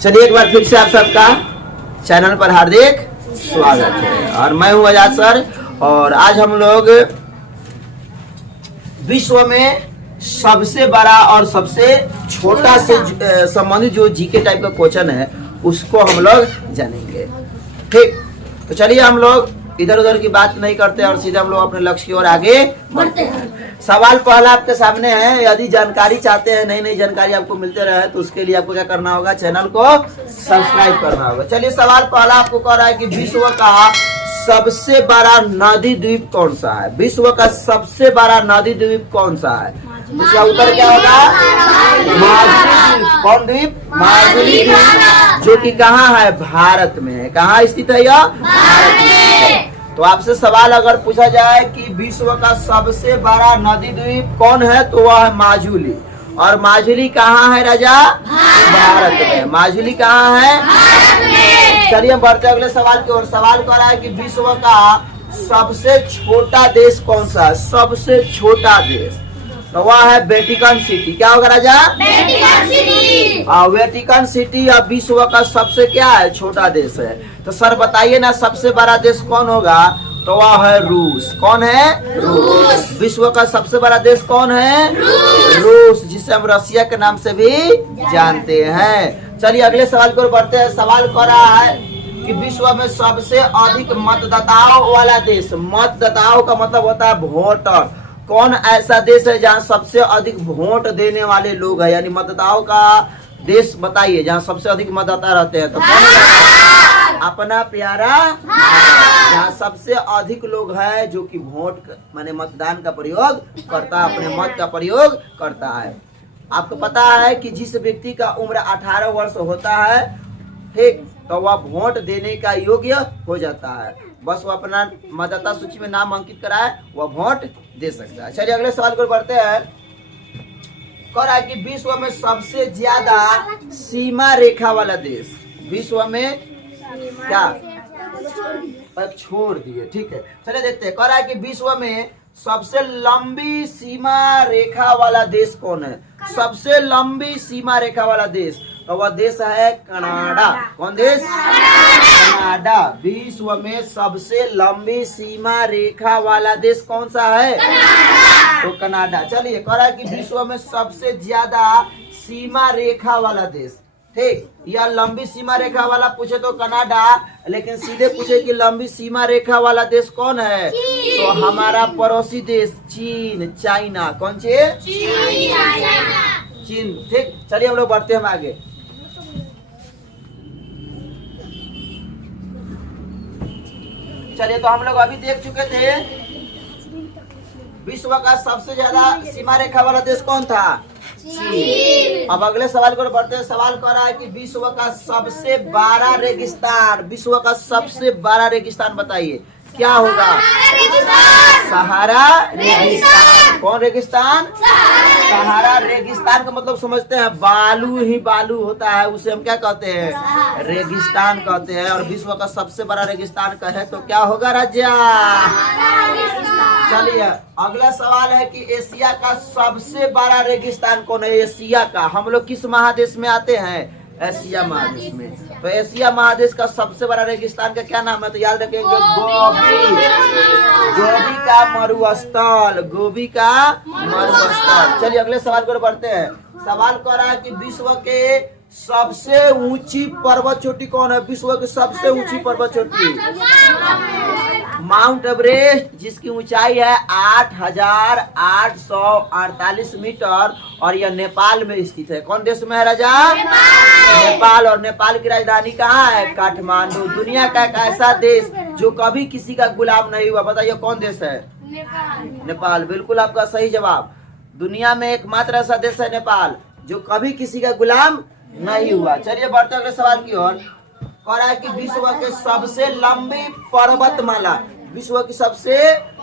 चलिए एक बार फिर से आप सबका चैनल पर हार्दिक स्वागत है और मैं हूं आजाद सर। और आज हम लोग विश्व में सबसे बड़ा और सबसे छोटा से संबंधित जो जीके टाइप का क्वेश्चन है उसको हम लोग जानेंगे। ठीक, तो चलिए हम लोग इधर उधर की बात नहीं करते और सीधे हम लोग अपने लक्ष्य की ओर आगे बढ़ते हैं। सवाल पहला आपके सामने है। यदि जानकारी चाहते हैं, नई नई जानकारी आपको मिलते रहे, तो उसके लिए आपको क्या करना होगा, चैनल को सब्सक्राइब करना होगा। चलिए सवाल पहला आपको कह रहा है कि विश्व का सबसे बड़ा नदी द्वीप कौन सा है। विश्व का सबसे बड़ा नदी द्वीप कौन सा है? इसका उत्तर क्या होगा? माजुली द्वीप। कौन द्वीप? माजुली द्वीप, जो कि कहाँ है? भारत में है। कहाँ स्थित है यह? भारत में। तो आपसे सवाल अगर पूछा जाए कि विश्व का सबसे बड़ा नदी द्वीप कौन है, तो वह है माजुली। और माजुली कहाँ है राजा? भारत में। माजुली कहाँ है? भारत में। चलिए हम बढ़ते अगले सवाल की ओर। सवाल कर रहा है कि विश्व का सबसे छोटा देश कौन सा है? सबसे छोटा देश तो वह है वेटिकन सिटी। क्या होगा राजा? Vatican City. वेटिकन सिटी अब विश्व का सबसे क्या है? छोटा देश है। तो सर बताइए ना, सबसे बड़ा देश कौन होगा? तो वह है रूस। कौन है? रूस। विश्व का सबसे बड़ा देश कौन है? रूस, जिसे हम रसिया के नाम से भी जानते हैं। चलिए अगले सवाल की ओर बढ़ते हैं। सवाल कर रहा है कि विश्व में सबसे अधिक मतदाताओं वाला देश। मतदाताओं का मतलब होता है वोटर। कौन ऐसा देश है जहाँ सबसे अधिक वोट देने वाले लोग हैं? यानी मतदाताओं का देश बताइए जहाँ सबसे अधिक मतदाता रहते हैं। तो कौन है? अपना प्यारा, जहाँ सबसे अधिक लोग हैं जो कि वोट माने मतदान का प्रयोग करता है, अपने मत का प्रयोग करता है। आपको पता है कि जिस व्यक्ति का उम्र 18 वर्ष होता है, ठीक, तो वह वोट देने का योग्य हो जाता है। बस वो अपना मतदाता सूची में नाम अंकित कराए, वह वोट दे सकता है। चलिए अगले सवाल को बढ़ते हैं। कह रहा है कि विश्व में सबसे ज्यादा सीमा रेखा वाला देश। विश्व में क्या? छोड़ दिए, ठीक है। चलिए देखते हैं। कह रहा है कि विश्व में सबसे लंबी सीमा रेखा वाला देश कौन है? सबसे लंबी सीमा रेखा वाला देश तो वह देश है कनाडा। कौन देश? कनाडा। विश्व में सबसे लंबी सीमा रेखा वाला देश कौन सा है? तो कनाडा। चलिए कह रहा है कि विश्व में सबसे ज्यादा सीमा रेखा वाला देश, ठीक, या लंबी सीमा रेखा वाला पूछे तो कनाडा, लेकिन सीधे पूछे कि लंबी सीमा रेखा वाला देश कौन है, तो हमारा पड़ोसी देश चीन, चाइना। कौन सी? चीन, ठीक। चलिए हम लोग बढ़ते हैं आगे। चलिए तो हम लोग अभी देख चुके थे विश्व का सबसे ज्यादा सीमा रेखा वाला देश कौन था? चीन। अब अगले सवाल को बढ़ते हैं। सवाल कर रहा है कि विश्व का सबसे बड़ा रेगिस्तान। विश्व का सबसे बड़ा रेगिस्तान बताइए क्या होगा? सहारा रेगिस्तान। कौन रेगिस्तान? सहारा रेगिस्तान का मतलब समझते हैं, बालू ही बालू होता है, उसे हम क्या कहते हैं? रेगिस्तान कहते हैं। और विश्व का सबसे बड़ा रेगिस्तान कहे तो क्या होगा राजा? चलिए अगला सवाल है कि एशिया का सबसे बड़ा रेगिस्तान कौन है? एशिया का। हम लोग किस महादेश में आते हैं? एशिया महादेश में। तो एशिया महादेश का सबसे बड़ा रेगिस्तान का क्या नाम है? तो याद रखेंगे, गोबी। गोबी का मरुस्थल। गोबी का मरुस्थल। चलिए अगले सवाल को बढ़ते हैं। सवाल कर रहा है कि विश्व के सबसे ऊंची पर्वत चोटी कौन है? विश्व की सबसे ऊंची पर्वत चोटी माउंट एवरेस्ट, जिसकी ऊंचाई है 8,848 मीटर और यह नेपाल में स्थित है। कौन देश में है राजा? नेपाल। और नेपाल की राजधानी कहाँ है? काठमांडू। दुनिया का एक ऐसा देश जो कभी किसी का गुलाम नहीं हुआ, बताइए कौन देश है? नेपाल। बिल्कुल आपका सही जवाब। दुनिया में एकमात्र ऐसा देश है नेपाल जो कभी किसी का गुलाम नहीं हुआ। चलिए बढ़ते अगले सवाल की ओर। कह रहा है कि विश्व के सबसे लंबी पर्वतमाला। विश्व की सबसे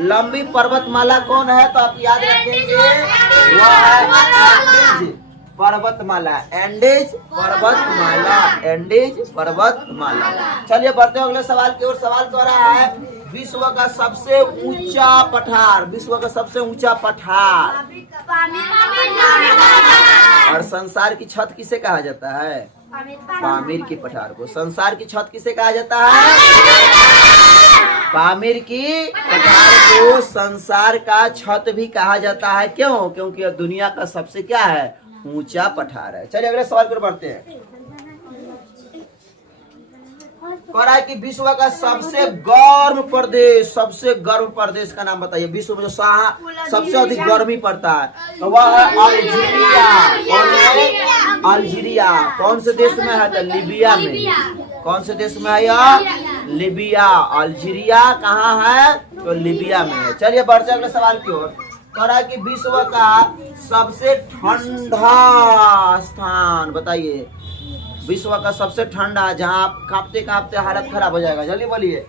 लंबी पर्वतमाला कौन है? तो आप याद रखेंगे वह है एंडीज पर्वतमाला। एंडीज पर्वतमाला। एंडीज पर्वतमाला। चलिए बढ़ते अगले सवाल की ओर। सवाल कर रहा है विश्व का सबसे ऊंचा पठार, विश्व का सबसे ऊंचा पठार। और संसार की छत किसे कहा जाता है? पामीर की पठार को। संसार की छत किसे कहा जाता है? पामीर की पठार को संसार का छत भी कहा जाता है। क्यों? क्योंकि यह दुनिया का सबसे क्या है? ऊंचा पठार है। चलिए अगले सवाल पर बढ़ते हैं। कह रहा है कि विश्व का सबसे गर्म प्रदेश, सबसे गर्म प्रदेश का नाम बताइए। विश्व में जो सबसे अधिक गर्मी पड़ता है तो वह है अल्जीरिया। कौन है? अल्जीरिया। कौन से देश में है? तो लीबिया में। कौन से देश में है यह? लीबिया। अल्जीरिया कहाँ है? तो लीबिया में है। चलिए बढ़ते अगले सवाल की ओर। कह रहा है कि विश्व का सबसे ठंडा स्थान बताइए। विश्व का सबसे ठंडा, जहाँ आप कांपते कांपते हालत खराब हो जाएगा, जल्दी बोलिए।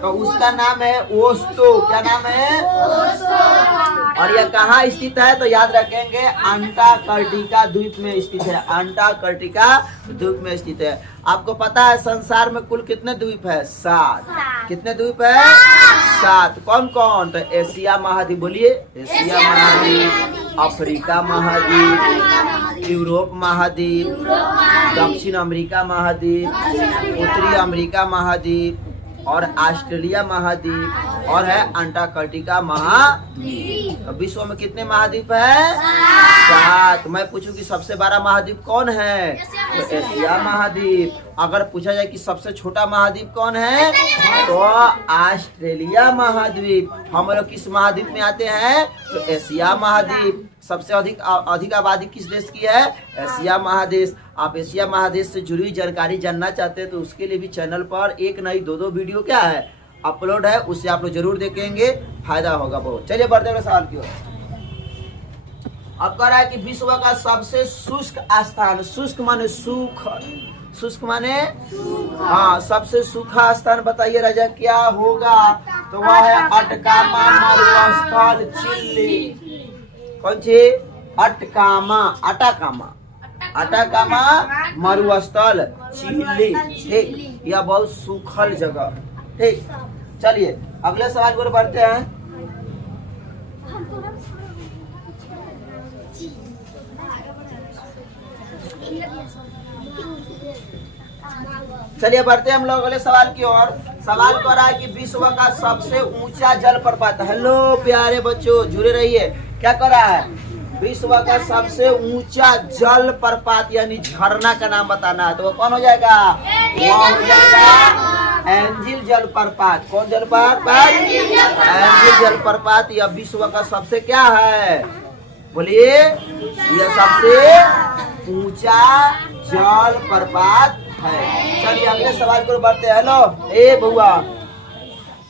तो उसका नाम है ओस्लो। क्या नाम है? ओस्लो। और यह कहाँ स्थित है? तो याद रखेंगे अंटार्कटिका द्वीप में स्थित है। अंटार्कटिका द्वीप में स्थित है। आपको पता है संसार में कुल कितने द्वीप है? 7। कितने द्वीप है? 7। कौन कौन? तो एशिया महाद्वीप, बोलिए। एशिया महाद्वीप, अफ्रीका महाद्वीप, यूरोप महाद्वीप, दक्षिण अमेरिका महाद्वीप, उत्तरी अमेरिका महाद्वीप और ऑस्ट्रेलिया महाद्वीप और है अंटार्कटिका महाद्वीप। तो विश्व में कितने महाद्वीप है? 7। मैं पूछूं कि सबसे बड़ा महाद्वीप कौन है? तो एशिया महाद्वीप। अगर पूछा जाए कि सबसे छोटा महाद्वीप कौन है? तो ऑस्ट्रेलिया महाद्वीप। हम लोग किस महाद्वीप में आते हैं? तो एशिया महाद्वीप। सबसे अधिक आबादी किस देश की है? एशिया महादेश। आप एशिया महादेश से जुड़ी जानकारी जानना चाहते हैं तो उसके लिए भी चैनल पर एक नहीं दो वीडियो क्या है? अपलोड है, उससे आप लोग जरूर देखेंगे, फायदा होगा बहुत। चलिए बढ़ते हैं सवाल की ओर। अब कह रहा है कि विश्व का सबसे शुष्क स्थान, शुष्क माने सूख, शुष्क माने हाँ, सबसे सूखा स्थान बताइए राजा क्या होगा? तो वह है अटकामा मरुस्थल, चिली। कौन सी? अटकामा, अटाकामा, अटाकामा मरुस्थल, चिली। ठीक, यह बहुत सूखल जगह। ठीक, चलिए अगले सवाल पर बढ़ते हैं। चलिए बढ़ते हैं हम लोग अगले सवाल की ओर। सवाल कर रहा है कि विश्व का सबसे ऊंचा जलप्रपात। हेलो प्यारे बच्चों, जुड़े रहिए। क्या कर रहा है? विश्व का सबसे ऊंचा जलप्रपात यानी झरना का नाम बताना है। तो वो कौन हो जाएगा? वो हो जाएगा एंजिल जलप्रपात। कौन जलप्रपात? एंजिल जलप्रपात। यह विश्व का सबसे क्या है? बोलिए। यह सबसे ऊंचा जलप्रपात है। चलिए अगले सवाल को बढ़ते हैं। हेलो ए बुआ,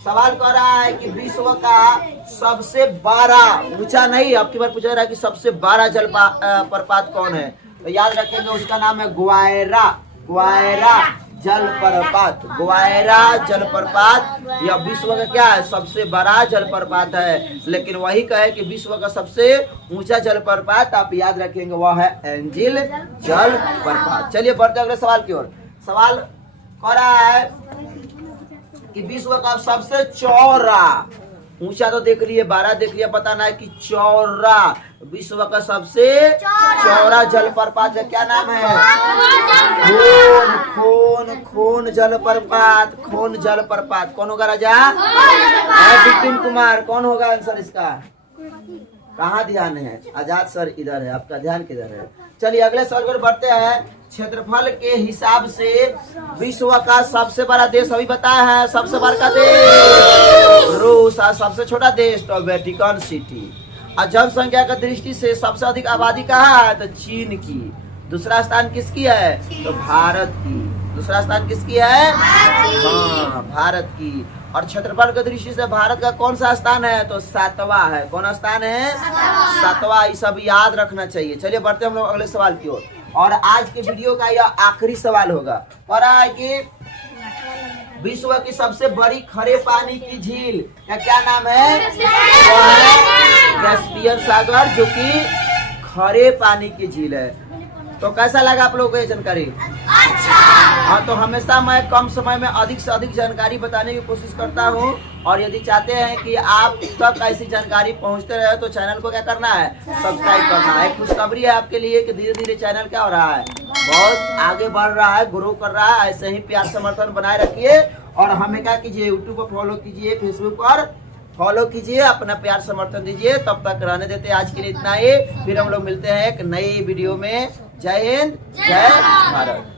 सवाल कर रहा है कि विश्व का सबसे बड़ा, ऊंचा नहीं, आपकी बार पूछा रहा है कि सबसे बड़ा जलप्रपात कौन है? तो याद रखेंगे उसका नाम है ग्वायरा। ग्वायरा जलप्रपात। ग्वायरा जलप्रपात यह विश्व का क्या है? सबसे बड़ा जलप्रपात है। लेकिन वही कहे कि विश्व का सबसे ऊंचा जलप्रपात, आप याद रखेंगे वह है एंजिल जलप्रपात। चलिए बढ़ते अगले सवाल की ओर। सवाल कर रहा है कि विश्व का सबसे चौड़ा, ऊंचा तो देख लिए, 12 देख लिया, बताना है कि चौड़ा, विश्व का सबसे चौड़ा जलप्रपात का क्या नाम है? खोन जलप्रपात। खोन जलप्रपात। कौन होगा राजा? विपिन कुमार। कौन होगा आंसर इसका? कहाँ ध्यान है? आजाद सर इधर है, आपका ध्यान किधर है? चलिए अगले सवाल पर बढ़ते हैं। क्षेत्रफल के हिसाब से विश्व का सबसे बड़ा देश अभी बताया है। सबसे बड़ा देश रूस और सबसे छोटा देश तो वेटिकन सिटी। और जनसंख्या की दृष्टि से सबसे अधिक आबादी कहाँ है? तो चीन की। दूसरा स्थान किसकी है? तो भारत की। दूसरा स्थान किसकी है? हाँ, भारत की। और क्षेत्रफल की दृष्टि से भारत का कौन सा स्थान है? तो 7वां है। कौन स्थान है? 7वां। ये सब याद रखना चाहिए। चलिए बढ़ते हम लोग अगले सवाल की ओर। और आज के वीडियो का यह आखिरी सवाल होगा। और है कि विश्व की सबसे बड़ी खरे पानी की झील का क्या नाम है? वो है कैस्पियन सागर, जो कि खरे पानी की झील है। तो कैसा लगा आप लोगों को ये जानकारी? अच्छा। हाँ, तो हमेशा मैं कम समय में अधिक से अधिक जानकारी बताने की कोशिश करता हूँ। और यदि चाहते हैं कि आप तक ऐसी जानकारी पहुँचते रहे तो चैनल को क्या करना है, सब्सक्राइब करना है। खुशखबरी है आपके लिए कि धीरे धीरे चैनल क्या हो रहा है, बहुत आगे बढ़ रहा है, ग्रो कर रहा है। ऐसे ही प्यार समर्थन बनाए रखिए और हमें क्या कीजिए, यूट्यूब पर फॉलो कीजिए, फेसबुक पर फॉलो कीजिए, अपना प्यार समर्थन दीजिए। तब तक रहने देते हैं, आज के लिए इतना ही। फिर हम लोग मिलते हैं एक नई वीडियो में। जय हिंद, जय भारत।